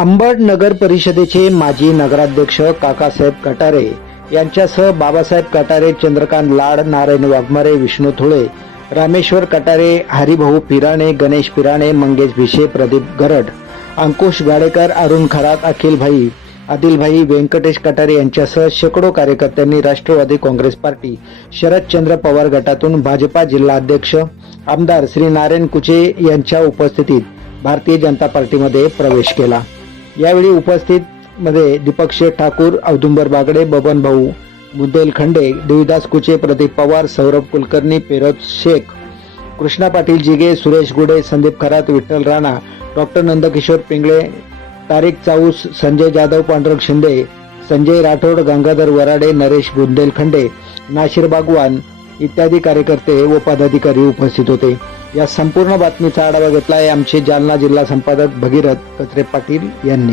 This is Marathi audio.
अंबड नगर परिषदेचे माजी नगराध्यक्ष काकासाहेब कटारे यांच्यासह बाबासाहेब कटारे चंद्रकांत लाड नारायण वाघमारे विष्णू थोळे रामेश्वर कटारे हरिभाऊ पिराणे गणेश पिराणे मंगेश भिशे प्रदीप गरड अंकुश गाडेकर अरुण खरात अखिलभाई आदिलभाई व्यंकटेश कटारे यांच्यासह शेकडो कार्यकर्त्यांनी राष्ट्रवादी काँग्रेस पार्टी शरदचंद्र पवार गटातून भाजपा जिल्हाध्यक्ष आमदार श्री नारायण कुचे यांच्या उपस्थितीत भारतीय जनता पार्टीमध्ये प्रवेश केला. यावेळी उपस्थित मध्ये दीपक शेठ ठाकूर औदुंबर बागडे बबन भाऊ बुंदेलखंडे देवीदास कुचे प्रदीप पवार सौरभ कुलकर्णी पेरोज शेख कृष्णा पाटील जिगे सुरेश गुडे संदीप खरात विठ्ठल राणा डॉक्टर नंदकिशोर पिंगळे तारिक चाऊस संजय जाधव पांडुरंग शिंदे संजय राठोड गंगाधर वराडे नरेश बुंदेलखंडे नाशिर बागवान इत्यादी कार्यकर्ते व पदाधिकारी उपस्थित होते. या संपूर्ण बातमीचा आढावा घेतला आहे आमचे जालना जिल्हा संपादक भगीरथ कचरे पाटील यांनी.